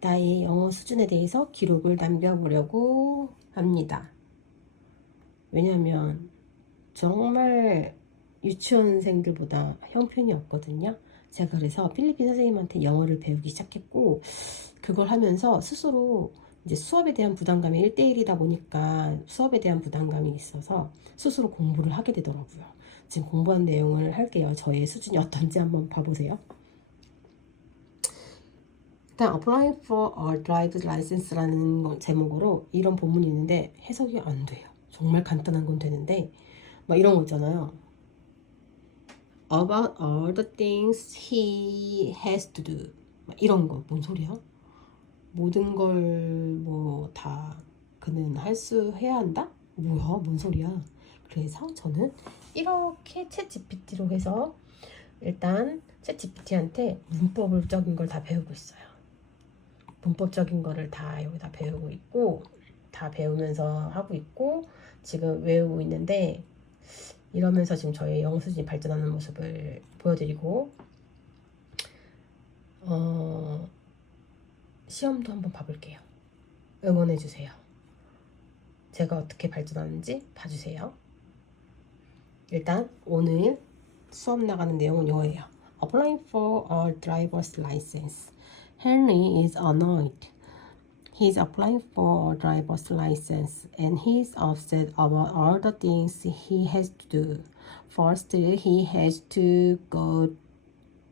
나의 영어 수준에 대해서 기록을 남겨보려고 합니다. 왜냐하면 정말 유치원생들보다 형편이 없거든요. 제가 그래서 필리핀 선생님한테 영어를 배우기 시작했고 그걸 하면서 스스로 이제 수업에 대한 부담감이 1대1이다 보니까 수업에 대한 부담감이 있어서 스스로 공부를 하게 되더라고요. 지금 공부한 내용을 할게요. 저의 수준이 어떤지 한번 봐보세요. 일단 Applying for a Driver's License라는 거- 제목으로 이런 본문이 있는데 해석이 안 돼요. 정말 간단한 건 되는데 막 이런 거 있잖아요. About all the things he has to do 막 이런 거 뭔 소리야? 모든 걸 뭐 다 그는 할 수 해야 한다? 뭐야? 뭔 소리야? 그래서 저는 이렇게 챗 GPT로 해서 일단 챗 GPT한테 문법적인 걸 다 배우고 있어요. 문법적인 거를 다 여기다 배우고 있고 다 배우면서 하고 있고 지금 외우고 있는데 이러면서 지금 저의 영어 수준이 발전하는 모습을 보여드리고 어, 시험도 한번 봐볼게요. 응원해 주세요. 제가 어떻게 발전하는지 봐주세요. 일단 오늘 수업 나가는 내용은 이거예요. Applying for a driver's license. Henry is annoyed. He's applying for a driver's license and he's upset about all the things he has to do. First, he has to go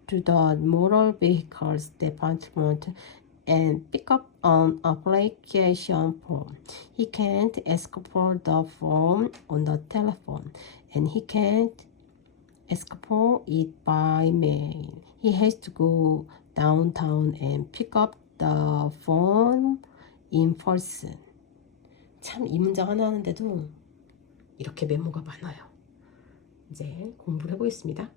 to the motor vehicles department and pick up an application form. He can't ask for the form on the telephone and he can't ask for it by mail. He has to go downtown and pick up the form in person. 참 이 문장 하나 하는데도 이렇게 메모가 많아요. 이제 공부를 해보겠습니다.